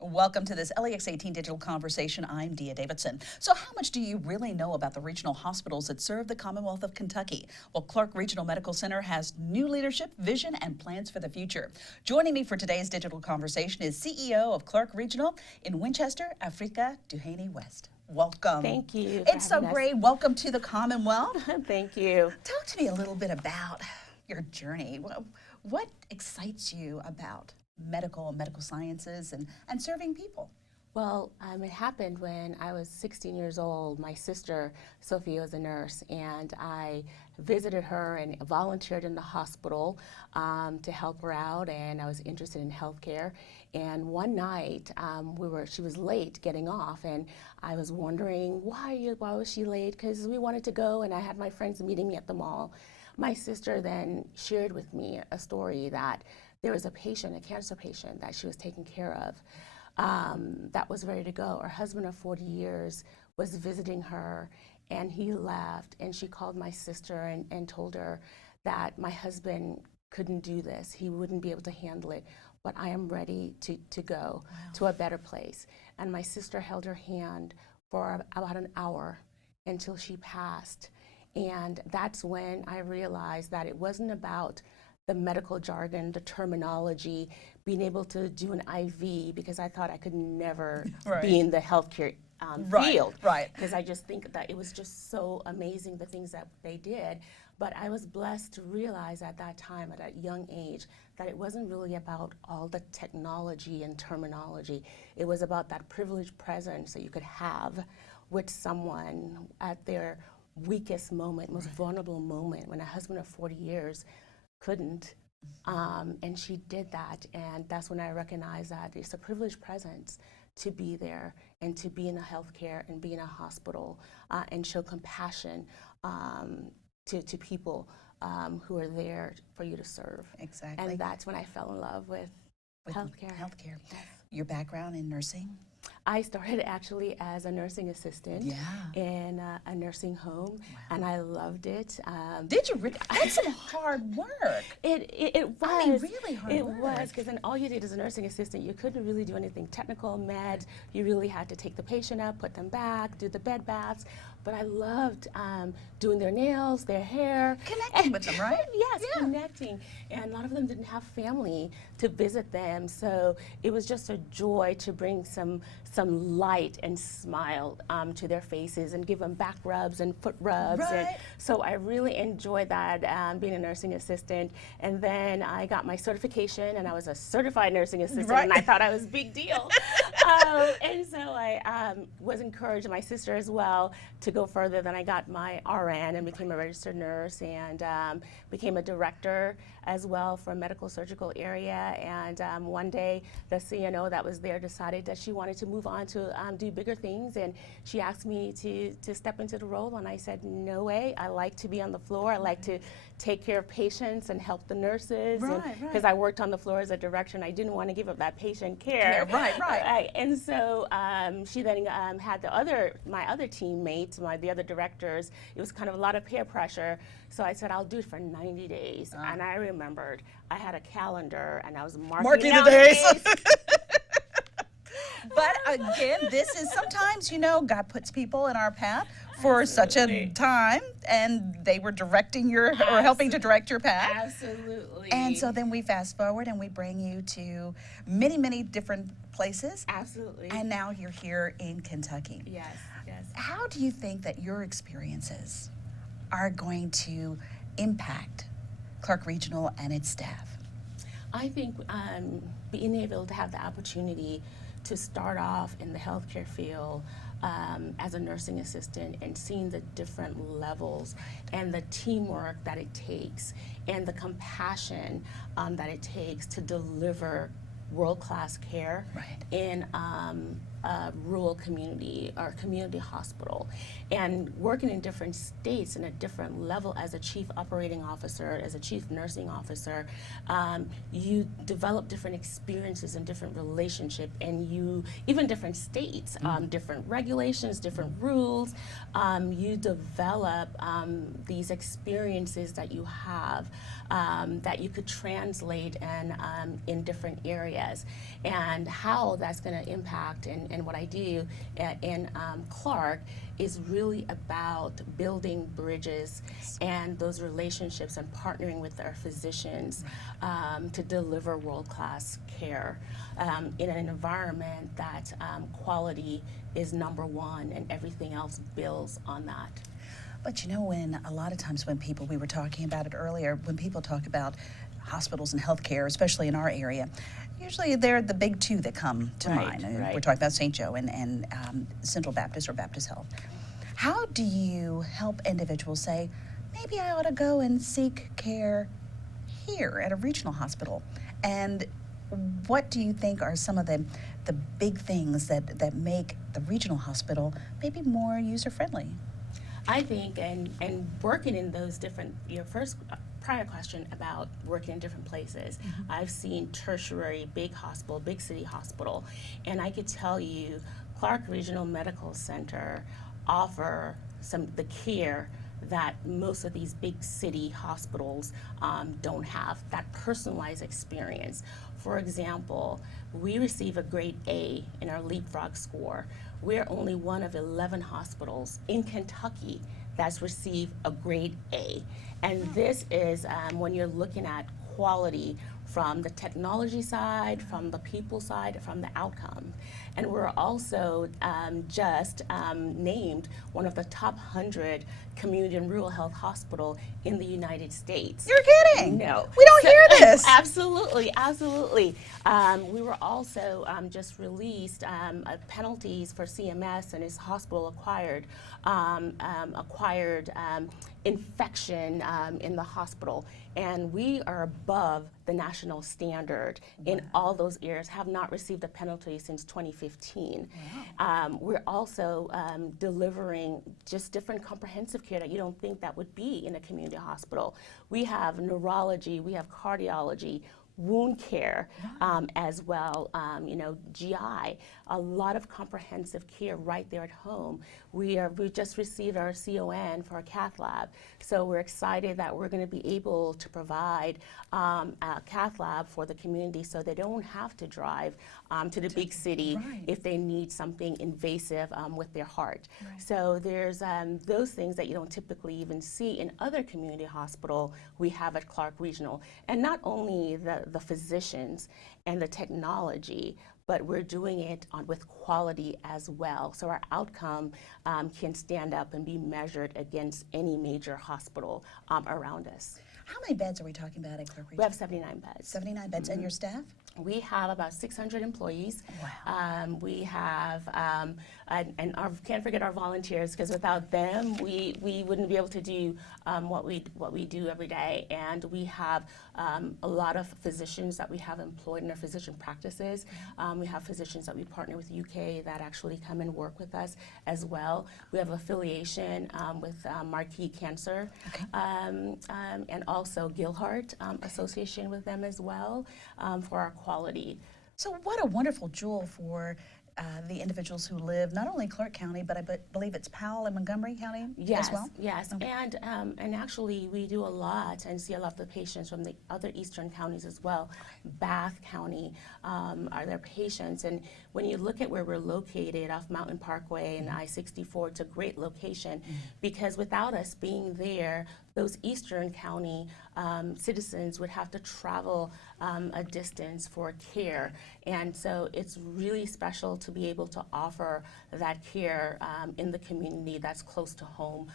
Welcome to this LEX 18 Digital Conversation. I'm Davidson. So how much do you really know about the regional hospitals that serve the Commonwealth of Kentucky? Well, Clark Regional Medical Center has new leadership, vision, and plans for the future. Joining me for today's digital conversation is CEO of Clark Regional in Winchester, Africa Duhaney West. Welcome. Thank you. It's so great. Welcome to the Commonwealth. Thank you. Talk to me a little bit about your journey. What excites you about medical sciences and serving people? Well, it happened when I was 16 years old. My sister, Sophia, was a nurse, and I visited her and volunteered in the hospital to help her out, and I was interested in healthcare. And one night, she was late getting off, and I was wondering, why was she late? Because we wanted to go, and I had my friends meeting me at the mall. My sister then shared with me a story that there was a patient, a cancer patient, that she was taking care of that was ready to go. Her husband of 40 years was visiting her, and he left, and she called my sister and told her that my husband couldn't do this. He wouldn't be able to handle it, but I am ready to go to a better place. And my sister held her hand for about an hour until she passed. And that's when I realized that it wasn't about the medical jargon, the terminology, being able to do an IV, because I thought I could never be in the healthcare field. Right. Because I just think that it was just so amazing, the things that they did. But I was blessed to realize at that time, at that young age, that it wasn't really about all the technology and terminology. It was about that privileged presence that you could have with someone at their weakest moment, most vulnerable moment, when a husband of 40 years couldn't, and she did that, and that's when I recognized that it's a privileged presence to be there and to be in a healthcare and be in a hospital and show compassion to people who are there for you to serve. Exactly. And that's when I fell in love with healthcare. Healthcare. Yes. Your background in nursing? I started actually as a nursing assistant in a nursing home, and I loved it. Did you really? That's some hard work. It was. I mean, really hard it work. It was, because then all you did as a nursing assistant, you couldn't really do anything technical, meds. You really had to take the patient up, put them back, do the bed baths. But I loved doing their nails, their hair. Connecting with them, right? Yes, connecting. And a lot of them didn't have family to visit them, so it was just a joy to bring some light and smile to their faces and give them back rubs and foot rubs. Right. And so I really enjoyed that, being a nursing assistant. And then I got my certification, and I was a certified nursing assistant, and I thought I was a big deal. And so I was encouraged, my sister as well, to go further. Then I got my RN and became a registered nurse, and became a director as well for a medical surgical area. And one day the CNO that was there decided that she wanted to move on to do bigger things, and she asked me to step into the role, and I said, no way. I like to be on the floor. I like to take care of patients and help the nurses, because I worked on the floor as a director, and I didn't want to give up that patient care. Right. And so she then had my other teammates, the other directors. It was kind of a lot of peer pressure, so I said, I'll do it for 90 days. And I remembered I had a calendar, and I was marking the days. But again, this is sometimes, God puts people in our path for such a time, and they were directing or helping to direct your path. Absolutely. And so then we fast forward and we bring you to many, many different places. Absolutely. And now you're here in Kentucky. Yes. How do you think that your experiences are going to impact Clark Regional and its staff? I think being able to have the opportunity to start off in the healthcare field as a nursing assistant, and seeing the different levels and the teamwork that it takes and the compassion that it takes to deliver world-class care in rural community or community hospital. And working in different states in a different level as a chief operating officer, as a chief nursing officer, you develop different experiences and different relationships, and even different states, different regulations, different rules. You develop these experiences that you have that you could translate in different areas, and how that's going to impact. And what I do in Clark is really about building bridges and those relationships and partnering with our physicians to deliver world-class care in an environment that quality is number one and everything else builds on that. But you know, when a lot of times when people, we were talking about it earlier, when people talk about hospitals and healthcare, especially in our area, usually they're the big two that come to mind. We're talking about St. Joe and Central Baptist or Baptist Health. How do you help individuals say, maybe I ought to go and seek care here at a regional hospital? And what do you think are some of the big things that make the regional hospital maybe more user-friendly? I think, and working in those different, your first prior question about working in different places, I've seen tertiary, big hospital, big city hospital, and I could tell you Clark Regional Medical Center offer the care that most of these big city hospitals don't have, that personalized experience. For example, we receive a grade A in our Leapfrog score. We're only one of 11 hospitals in Kentucky that's received a grade A. And this is when you're looking at quality from the technology side, from the people side, from the outcome. And we're also just named one of the top 100 community and rural health hospital in the United States. You're kidding? No. We don't hear this. Absolutely, absolutely. We were also just released penalties for CMS and its hospital acquired infection in the hospital, and we are above the national standard in all those areas, have not received a penalty since 2015. We're also delivering just different comprehensive care that you don't think that would be in a community hospital. We have neurology, we have cardiology, wound care as well, GI, a lot of comprehensive care right there at home. We just received our CON for a cath lab, so we're excited that we're going to be able to provide a cath lab for the community so they don't have to drive to the big city if they need something invasive with their heart. So there's those things that you don't typically even see in other community hospital we have at Clark Regional. And not only the physicians and the technology, but we're doing it with quality as well. So our outcome can stand up and be measured against any major hospital around us. How many beds are we talking about at Clark Regional? We have 79 beds. 79 beds. And your staff? We have about 600 employees. Wow. We have, and can't forget our volunteers, because without them, we wouldn't be able to do what we do every day. And we have a lot of physicians that we have employed in our physician practices. We have physicians that we partner with UK that actually come and work with us as well. We have affiliation with Marquis Cancer, and also Gilhart association with them as well for our quality. So what a wonderful jewel for the individuals who live not only in Clark County, but I believe it's Powell and Montgomery County as well? Yes, okay. And actually we do a lot and see a lot of the patients from the other eastern counties as well. Bath County are their patients, and when you look at where we're located off Mountain Parkway and I-64, it's a great location because without us being there, those eastern county citizens would have to travel a distance for care. And so it's really special to be able to offer that care in the community that's close to home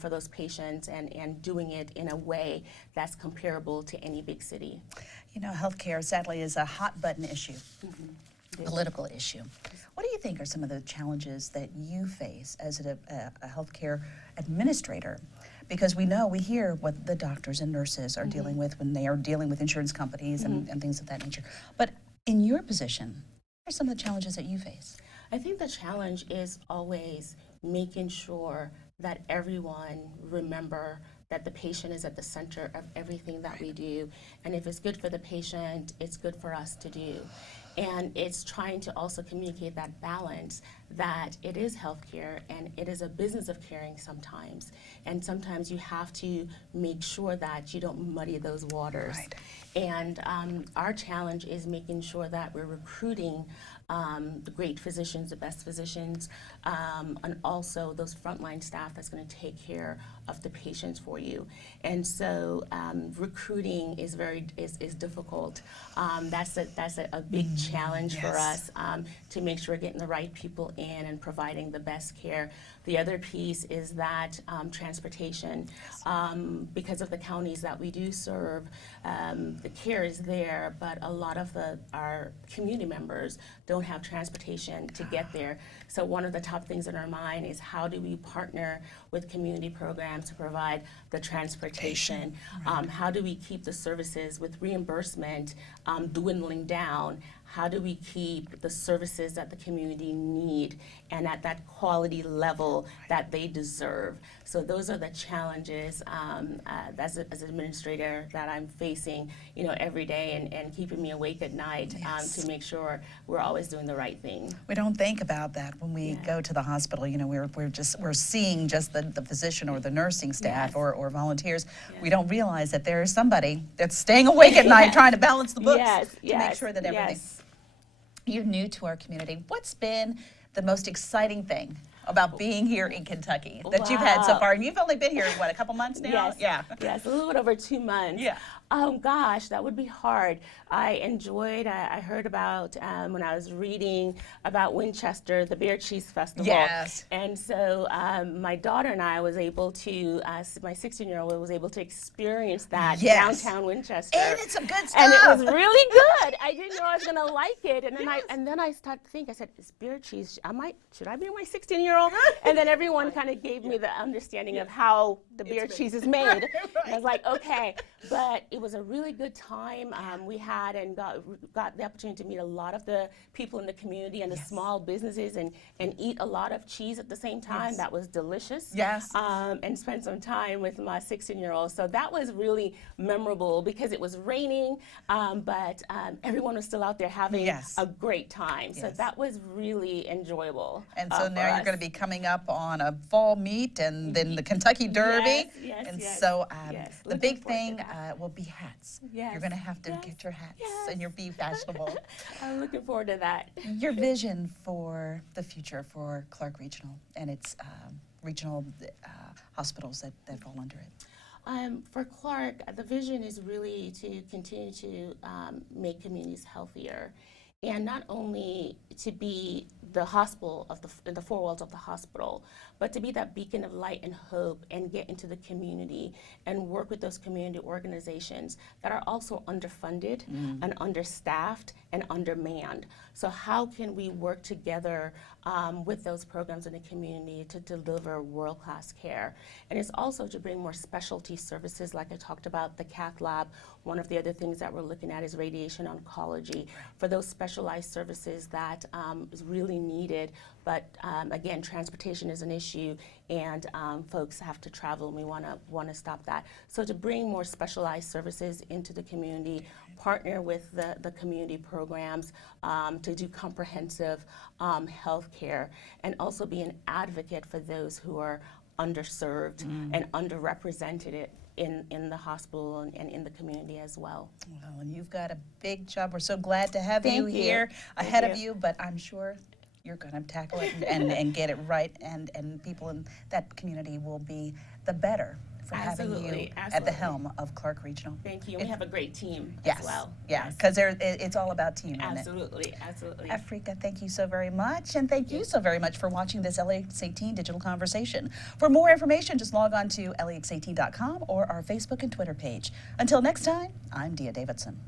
for those patients, and doing it in a way that's comparable to any big city. You know, healthcare sadly is a hot button issue. Political issue. What do you think are some of the challenges that you face as a healthcare administrator? Because we hear what the doctors and nurses are dealing with when they are dealing with insurance companies and things of that nature. But in your position, what are some of the challenges that you face? I think the challenge is always making sure that everyone remember that the patient is at the center of everything that we do. And if it's good for the patient, it's good for us to do. And it's trying to also communicate that balance that it is healthcare and it is a business of caring sometimes. And sometimes you have to make sure that you don't muddy those waters. Right. And our challenge is making sure that we're recruiting the great physicians, the best physicians, and also those frontline staff that's going to take care of the patients for you. And so recruiting is difficult. That's a big challenge for us to make sure we're getting the right people in and providing the best care. The other piece is that transportation, because of the counties that we do serve, the care is there, but a lot of our community members don't have transportation to get there. So one of the top things in our mind is how do we partner with community programs to provide the transportation? How do we keep the services with reimbursement dwindling down? How do we keep the services that the community need and at that quality level that they deserve? So those are the challenges as an administrator that I'm facing, every day and keeping me awake at night to make sure we're always doing the right thing. We don't think about that when we go to the hospital. We're seeing just the physician or the nursing staff or volunteers. We don't realize that there is somebody that's staying awake at night trying to balance the books to make sure that everything. You're new to our community. What's been the most exciting thing about being here in Kentucky that you've had so far? And you've only been here, what, a couple months now? Yes, a little bit over 2 months. Yeah. Gosh, that would be hard. I heard about when I was reading about Winchester, the Beer Cheese Festival. Yes. And so my daughter and I was able to, my 16-year-old was able to experience that downtown Winchester. And it's some good stuff. And it was really good. I didn't know I was going to like it. And then I started to think, I said, it's beer cheese. Should I bring my 16-year-old? And then everyone kind of gave me the understanding of how the beer cheese is made. And I was like, okay. But it was a really good time. We had and got the opportunity to meet a lot of the people in the community and the small businesses and eat a lot of cheese at the same time. That was delicious. Yes. And spend some time with my 16-year-old. So that was really memorable because it was raining, but everyone was still out there having a great time. So that was really enjoyable. And so now you're going to be coming up on a fall meet and then the Kentucky Derby. So the big thing will be hats. You're going to have to get your hats and be fashionable. I'm looking forward to that. Your vision for the future for Clark Regional and its regional hospitals that fall under it. For Clark, the vision is really to continue to make communities healthier, and not only to be the hospital in the four walls of the hospital, but to be that beacon of light and hope and get into the community and work with those community organizations that are also underfunded and understaffed and undermanned. So how can we work together with those programs in the community to deliver world-class care? And it's also to bring more specialty services, like I talked about the cath lab. One of the other things that we're looking at is radiation oncology for those specialized services that is really needed. But again, transportation is an issue, and folks have to travel, and we want to stop that. So to bring more specialized services into the community, partner with the community programs to do comprehensive health care, and also be an advocate for those who are underserved and underrepresented in the hospital and in the community as well. Well, and you've got a big job. We're so glad to have you here ahead of you, but I'm sure you're going to tackle it and get it right, and people in that community will be the better for having you at the helm of Clark Regional. Thank you. We have a great team as well. Yeah, because it's all about team, isn't it? Absolutely. Africa, thank you so very much, and thank you so very much for watching this LX18 Digital Conversation. For more information, just log on to LX18.com or our Facebook and Twitter page. Until next time, I'm Davidson.